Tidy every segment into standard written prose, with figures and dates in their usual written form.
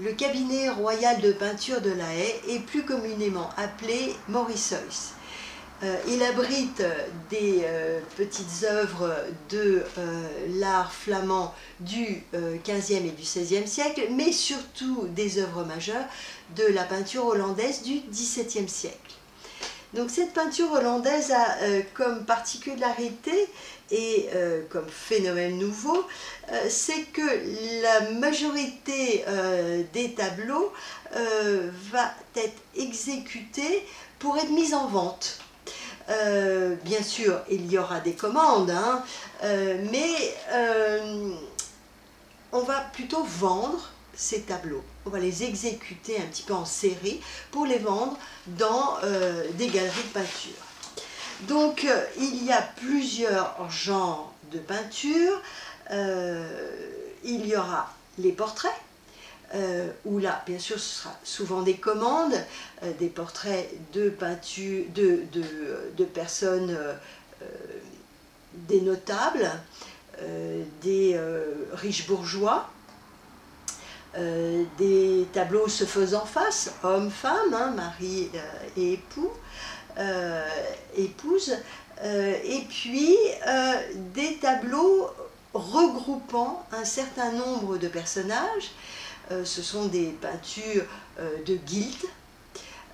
Le cabinet royal de peinture de La Haye est plus communément appelé Maurice-Heuss. Il abrite des petites œuvres de l'art flamand du XVe et du XVIe siècle, mais surtout des œuvres majeures de la peinture hollandaise du XVIIe siècle. Donc cette peinture hollandaise a comme particularité et comme phénomène nouveau, c'est que la majorité des tableaux va être exécutée pour être mise en vente. Bien sûr, il y aura des commandes, hein, mais on va plutôt vendre ces tableaux. On va les exécuter un petit peu en série pour les vendre dans des galeries de peinture. Donc il y a plusieurs genres de peinture. Il y aura les portraits, où là, bien sûr, ce sera souvent des commandes, des portraits de peinture, de personnes, des notables, des riches bourgeois, des tableaux se faisant face, hommes, femmes, hein, mari et épouse, et puis des tableaux regroupant un certain nombre de personnages. Ce sont des peintures de guildes,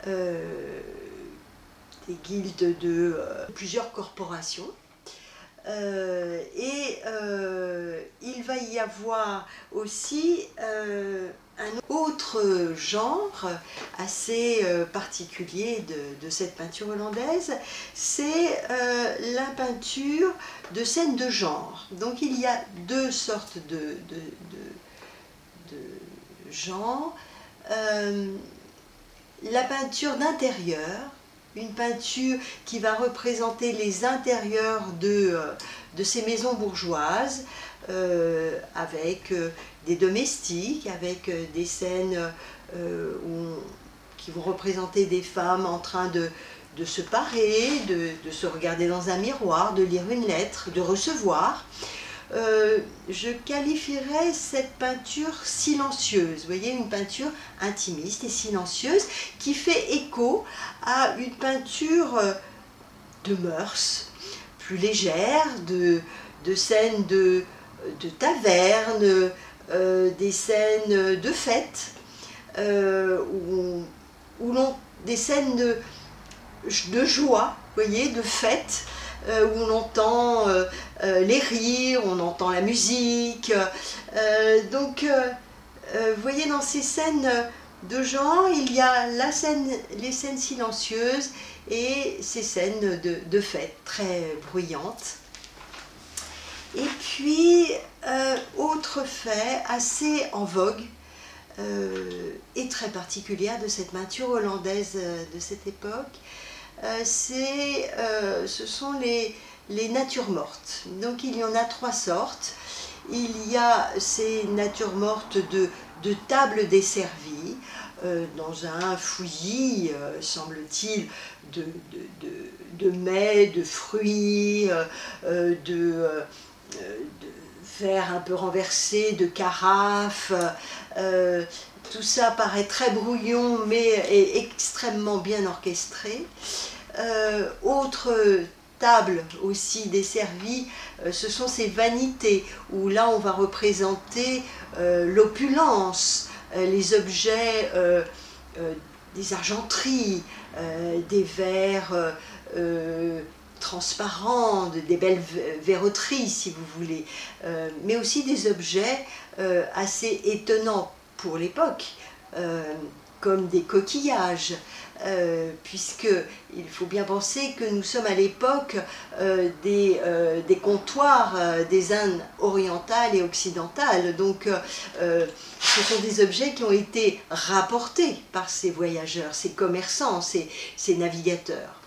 des guildes de plusieurs corporations. Il va y avoir aussi un autre genre assez particulier de cette peinture hollandaise, c'est la peinture de scènes de genre. Donc il y a deux sortes de genre. La peinture d'intérieur, une peinture qui va représenter les intérieurs de ces maisons bourgeoises, avec des domestiques, avec des scènes qui vont représenter des femmes en train de se parer, de se regarder dans un miroir, de lire une lettre, de recevoir. Je qualifierais cette peinture silencieuse, vous voyez, une peinture intimiste et silencieuse qui fait écho à une peinture de mœurs, plus légère, de scènes de taverne, des scènes de fête, des scènes de joie, vous voyez, de fête, où on entend les rires, on entend la musique. Donc, vous voyez, dans ces scènes de genre, il y a les scènes silencieuses et ces scènes de fête très bruyantes. Et puis, autre fait assez en vogue et très particulière de cette peinture hollandaise de cette époque, ce sont les natures mortes. Donc il y en a trois sortes. Il y a ces natures mortes de tables desservies, dans un fouillis, semble-t-il, de mets, de fruits, de verres un peu renversés, de carafes. Tout ça paraît très brouillon, mais est extrêmement bien orchestré. Autre table aussi desservie, ce sont ces vanités, où là on va représenter l'opulence, les objets, des argenteries, des verres transparents, des belles verroteries si vous voulez, mais aussi des objets assez étonnants pour l'époque, comme des coquillages, puisqu'il faut bien penser que nous sommes à l'époque des comptoirs des Indes orientales et occidentales. Donc ce sont des objets qui ont été rapportés par ces voyageurs, ces commerçants, ces navigateurs.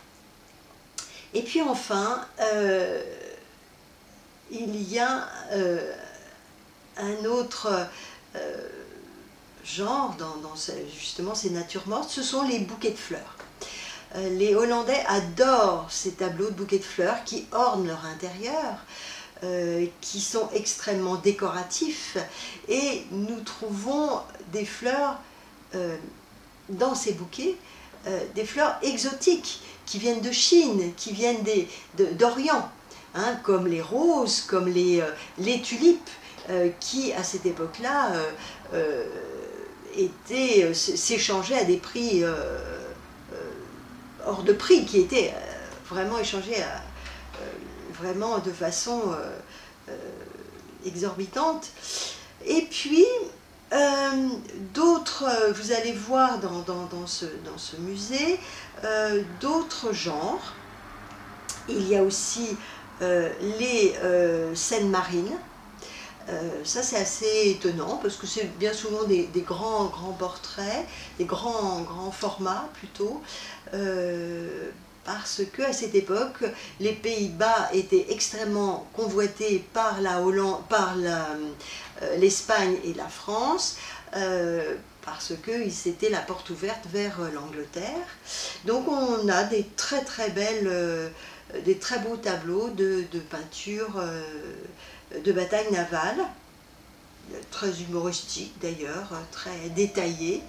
Et puis enfin, il y a un autre genre dans justement ces natures mortes, ce sont les bouquets de fleurs. Les Hollandais adorent ces tableaux de bouquets de fleurs qui ornent leur intérieur. qui sont extrêmement décoratifs, et nous trouvons des fleurs dans ces bouquets, des fleurs exotiques qui viennent de Chine, qui viennent d'Orient, hein, comme les roses, comme les tulipes, qui à cette époque-là s'échangeaient à des prix hors de prix, qui étaient vraiment échangés vraiment de façon exorbitante. Et puis d'autres, vous allez voir dans ce musée, d'autres genres. Il y a aussi les scènes marines. Ça c'est assez étonnant parce que c'est bien souvent des grands portraits, des grands formats plutôt, parce qu'à cette époque les Pays-Bas étaient extrêmement convoités par l'Espagne et la France, parce que c'était la porte ouverte vers l'Angleterre. Donc on a des très beaux tableaux de peinture de bataille navale, très humoristiques d'ailleurs, très détaillés.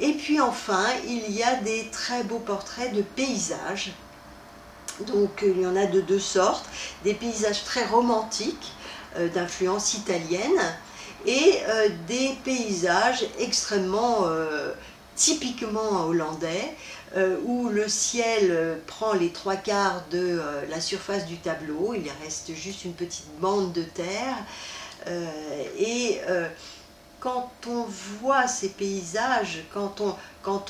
Et puis enfin, il y a des très beaux portraits de paysages. Donc il y en a de deux sortes, des paysages très romantiques, d'influence italienne, et des paysages extrêmement typiquement hollandais, où le ciel prend les 3/4 de la surface du tableau, il reste juste une petite bande de terre, quand on voit ces paysages, quand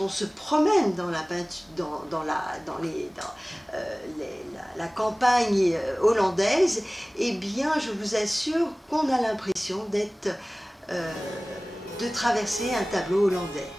on se promène dans la peinture, la campagne hollandaise, eh bien je vous assure qu'on a l'impression de traverser un tableau hollandais.